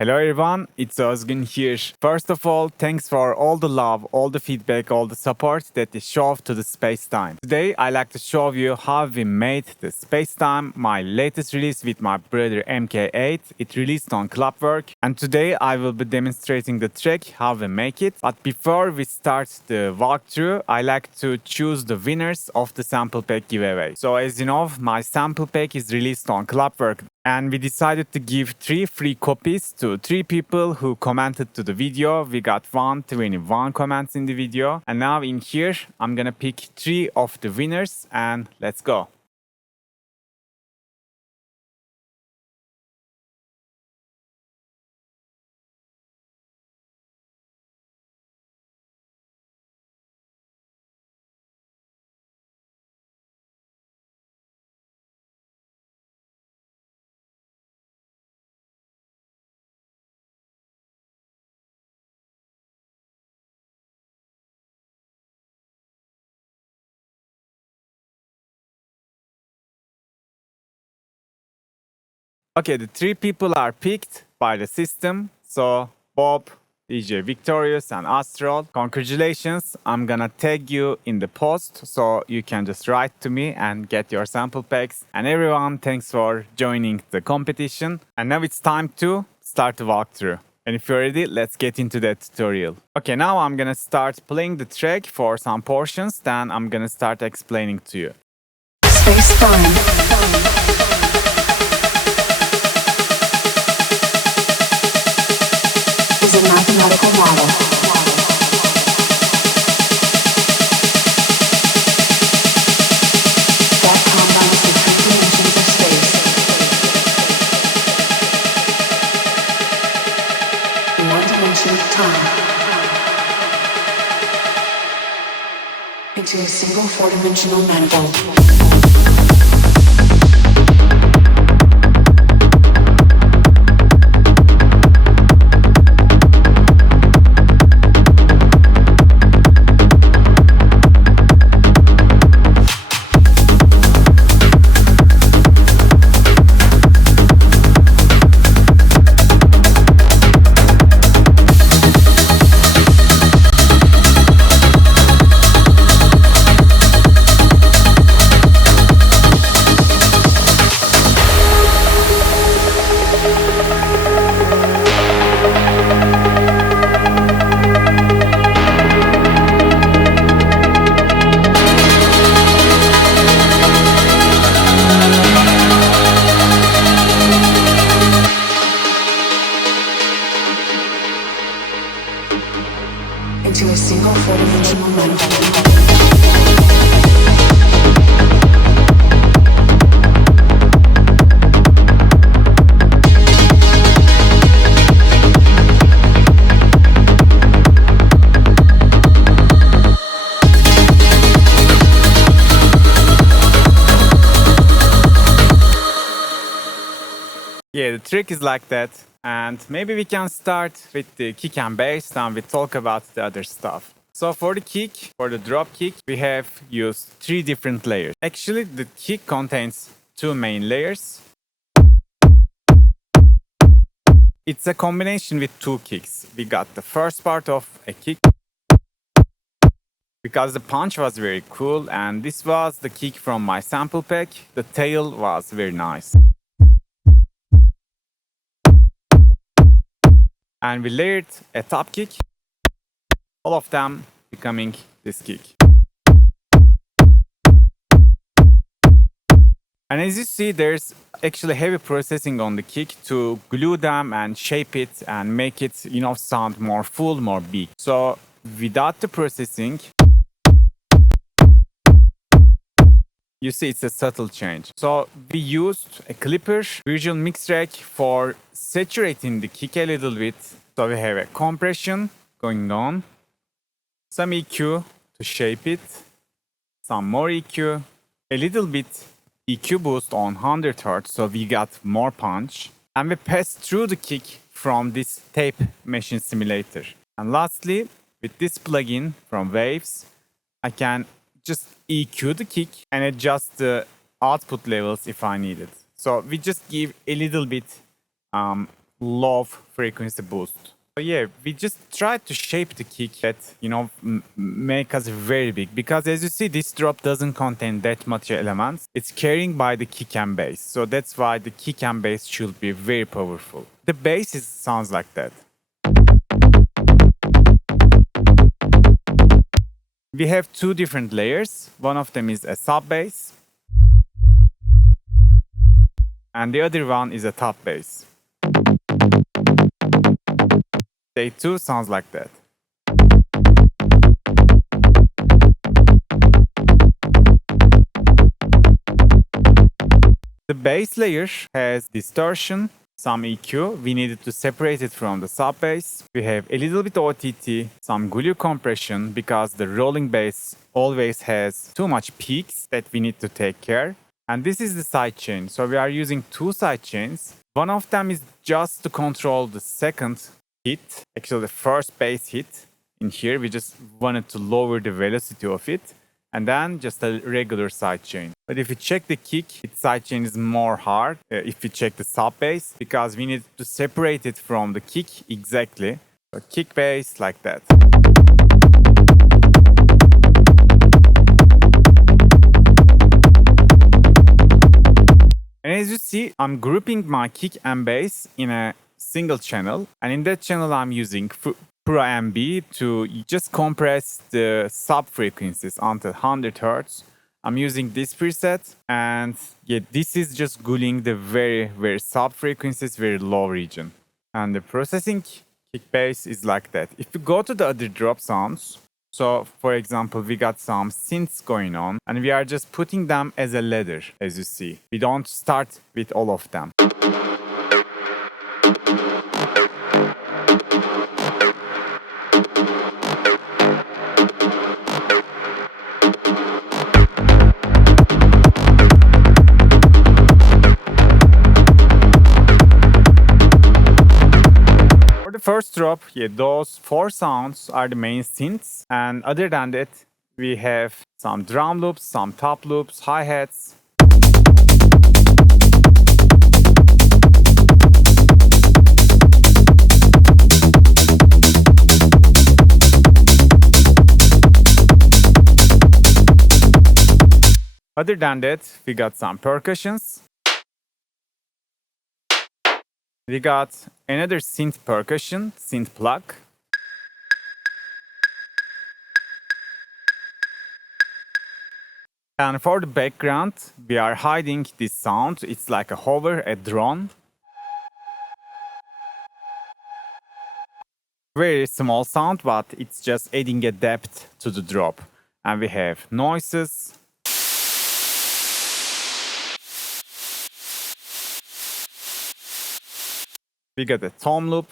Hello everyone, it's Ozgun here. First of all, thanks for all the love, all the feedback, all the support that you show to the Space-Time. Today, I like to show you how we made the Space-Time, my latest release with my brother MK8. It released on CLUBWRK, and today I will be demonstrating the track, how we make it. But before we start the walkthrough, I like to choose the winners of the sample pack giveaway. So as you know, my sample pack is released on CLUBWRK. And we decided to give 3 free copies to 3 people who commented to the video. We got 121 comments in the video. And now in here, I'm gonna pick 3 of the winners and let's go. Okay, the 3 people are picked by the system. So Bob, DJ Victorious, and Astral. Congratulations, I'm gonna tag you in the post so you can just write to me and get your sample packs. And everyone, thanks for joining the competition. And now it's time to start the walkthrough. And if you're ready, let's get into that tutorial. Okay, now I'm gonna start playing the track for some portions, then I'm gonna start explaining to you. Space-Time. Is a mathematical model. That combines the 3 dimensions of space. The 1 dimension of time. Into a single 4-dimensional manifold. Into a single 4-dimensional manifold. Yeah, the trick is like that. And maybe we can start with the kick and bass, then we talk about the other stuff. So for the kick, for the drop kick, we have used 3 different layers. Actually, the kick contains 2 main layers. It's a combination with 2 kicks. We got the first part of a kick, because the punch was very cool, and this was the kick from my sample pack. The tail was very nice. And we layered a top kick, all of them becoming this kick. And as you see, there's actually heavy processing on the kick to glue them and shape it and make it, sound more full, more big. So without the processing, you see it's a subtle change. So we used a clipper visual mix rack for saturating the kick a little bit. So we have a compression going on, some EQ to shape it, some more EQ, a little bit EQ boost on 100 Hz, so we got more punch. And we passed through the kick from this tape machine simulator. And lastly, with this plugin from Waves, I can just EQ the kick and adjust the output levels if I need it. So we just give a little bit low frequency boost. So yeah, we just tried to shape the kick that, make us very big. Because as you see, this drop doesn't contain that much elements. It's carrying by the kick and bass. So that's why the kick and bass should be very powerful. The bass sounds like that. We have two different layers. One of them is a sub bass, and the other one is a top bass. They too sounds like that. The bass layer has distortion, some EQ. We needed to separate it from the sub bass. We have a little bit OTT, some glue compression because the rolling bass always has too much peaks that we need to take care. And this is the sidechain. So we are using two sidechains. One of them is just to control the second hit, actually the first bass hit. In here, we just wanted to lower the velocity of it. And then just a regular sidechain. But if you check the kick, its sidechain is more hard. If you check the sub bass, because we need to separate it from the kick exactly. So kick bass like that. And as you see, I'm grouping my kick and bass in a single channel. And in that channel, I'm using Pro MB to just compress the sub frequencies until 100 Hz. I'm using this preset, and yeah, this is just gluing the very sub frequencies, very low region. And the processing kick bass is like that. If you go to the other drop sounds, so for example, we got some synths going on, and we are just putting them as a ladder, as you see. We don't start with all of them. First drop, yeah, those four sounds are the main synths, and other than that, we have some drum loops, some top loops, hi-hats. Other than that, we got some percussions. We got another synth percussion, synth plug. And for the background, we are hiding this sound. It's like a hover, a drone. Very small sound, but it's just adding a depth to the drop. And we have noises. We got a tom loop.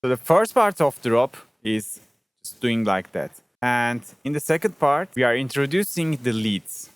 So the first part of the drop is just doing like that. And in the second part, we are introducing the leads.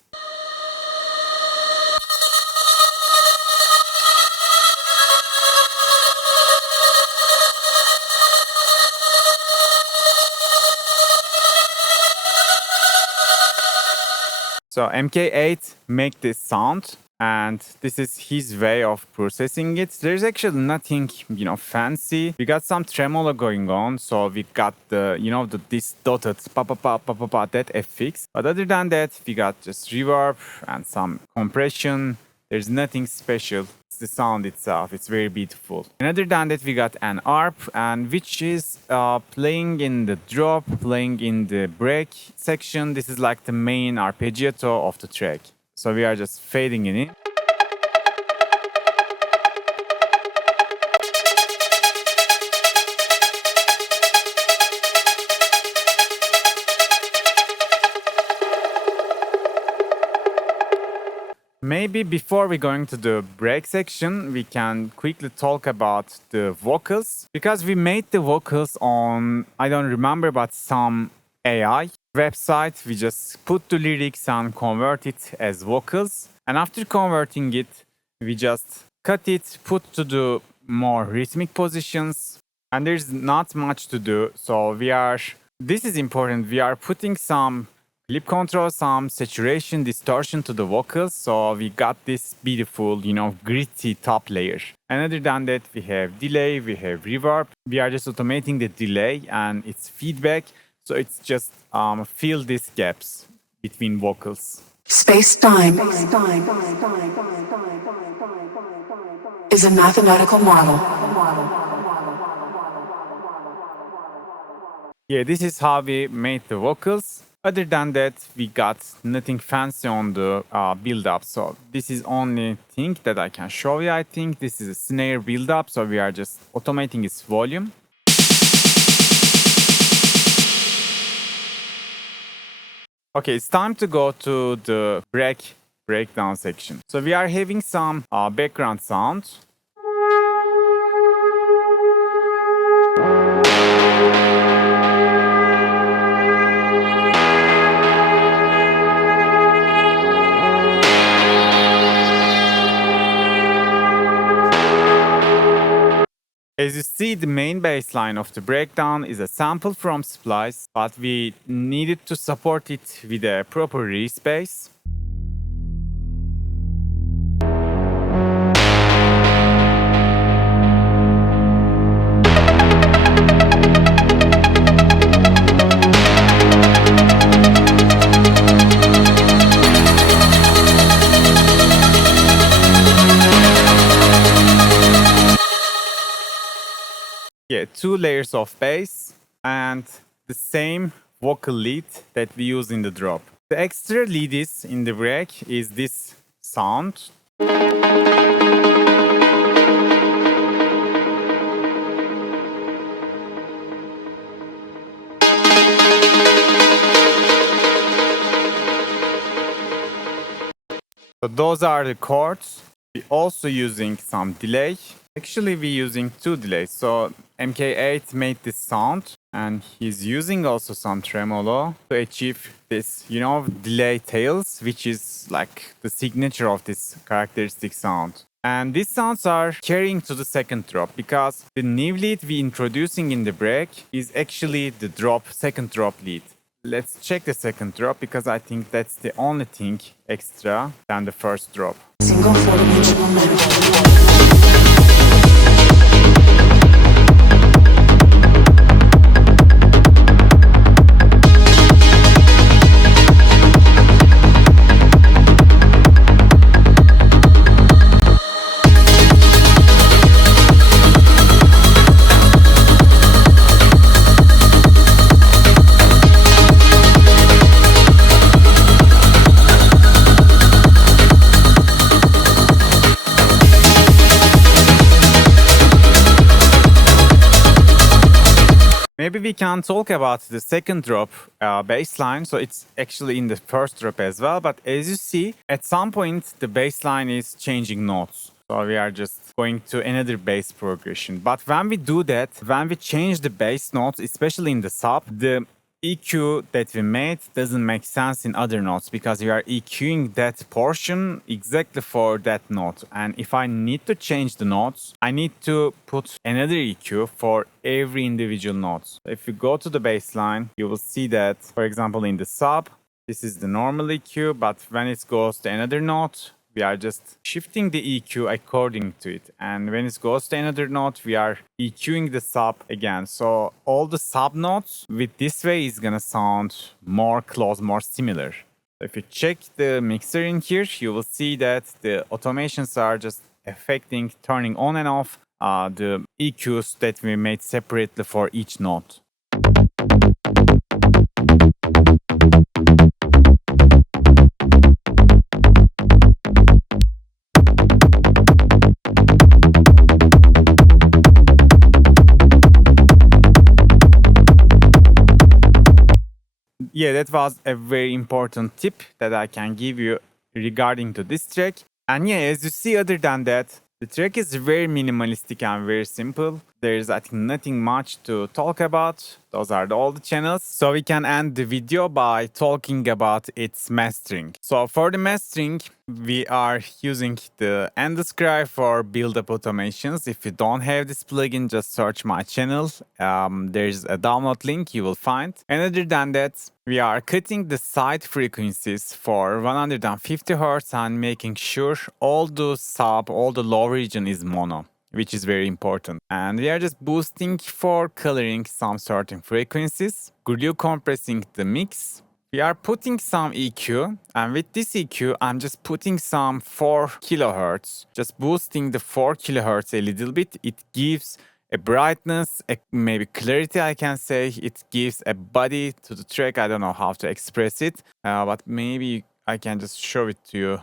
So MK8 make this sound, and this is his way of processing it. There's actually nothing, fancy. We got some tremolo going on, so we got the, the distorted pa that FX. But other than that, we got just reverb and some compression. There's nothing special. It's the sound itself. It's very beautiful. And other than that, we got an ARP, and which is playing in the drop, playing in the break section. This is like the main arpeggiato of the track. So we are just fading it in. Maybe before we go into the break section, we can quickly talk about the vocals. Because we made the vocals on, I don't remember, but some AI website. We just put the lyrics and convert it as vocals. And after converting it, we just cut it, put to the more rhythmic positions. And there's not much to do. So this is important. We are putting some Clip control, some saturation, distortion to the vocals. So we got this beautiful, gritty top layer. And other than that, we have delay, we have reverb. We are just automating the delay and its feedback. So it's just fill these gaps between vocals. Space-time is a mathematical model. Yeah, this is how we made the vocals. Other than that, we got nothing fancy on the build-up. So this is only thing that I can show you. I think this is a snare build-up. So we are just automating its volume. Okay, it's time to go to the breakdown section. So we are having some background sound. As you see, the main bass line of the breakdown is a sample from Splice, but we needed to support it with a proper respace. Yeah, 2 layers of bass and the same vocal lead that we use in the drop. The extra lead is in the break is this sound. So those are the chords. We're also using some delay. Actually, we're using 2 delays. So MK8 made this sound and he's using also some tremolo to achieve this, delay tails, which is like the signature of this characteristic sound. And these sounds are carrying to the second drop because the new lead we're introducing in the break is actually the second drop lead. Let's check the second drop because I think that's the only thing extra than the first drop. Single four-dimensional melody. Maybe we can talk about the second drop bass line. So it's actually in the first drop as well. But as you see, at some point, the bass line is changing notes. So we are just going to another bass progression. But when we do that, when we change the bass notes, especially in the sub, the EQ that we made doesn't make sense in other notes because we are EQing that portion exactly for that note. And if I need to change the notes, I need to put another EQ for every individual note. If you go to the bass line, you will see that, for example, in the sub, this is the normal EQ, but when it goes to another note, we are just shifting the EQ according to it. And when it goes to another note, we are EQing the sub again. So all the sub notes with this way is gonna sound more close, more similar. If you check the mixer in here, you will see that the automations are just affecting, turning on and off the EQs that we made separately for each note. Yeah, that was a very important tip that I can give you regarding to this track. And yeah, as you see, other than that, the track is very minimalistic and very simple. There's, I think, nothing much to talk about. Those are all the channels. So we can end the video by talking about its mastering. So for the mastering, we are using the Endoscribe for build-up automations. If you don't have this plugin, just search my channel. There's a download link you will find. And other than that, we are cutting the side frequencies for 150 Hz and making sure all the low region is mono, which is very important. And we are just boosting for coloring some certain frequencies, glue compressing the mix. We are putting some EQ, and with this EQ, I'm just putting some 4 kilohertz, just boosting the 4 kilohertz a little bit. It gives a brightness, maybe clarity, I can say. It gives a body to the track. I don't know how to express it, but maybe I can just show it to you.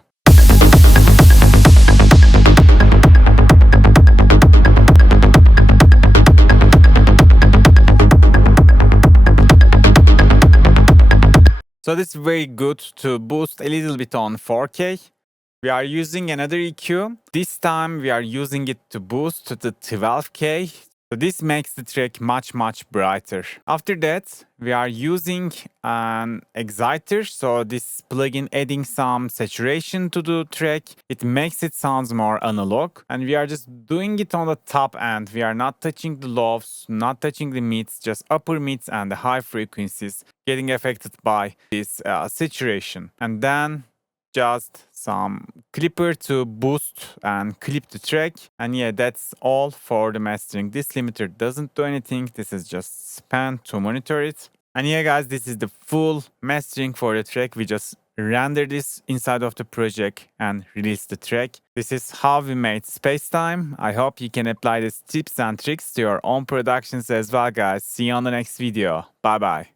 So this is very good to boost a little bit on 4K. We are using another EQ. This time we are using it to boost to the 12K. So this makes the track much brighter. After that, we are using an exciter. So this plugin adding some saturation to the track. It makes it sounds more analog. And we are just doing it on the top end. We are not touching the lows, not touching the mids, just upper mids and the high frequencies getting affected by this saturation. And then just some clipper to boost and clip the track. And yeah, that's all for the mastering. This limiter doesn't do anything. This is just span to monitor it. And yeah, guys, this is the full mastering for the track. We just render this inside of the project and release the track. This is how we made Spacetime. I hope you can apply these tips and tricks to your own productions as well, guys. See you on the next video. Bye bye.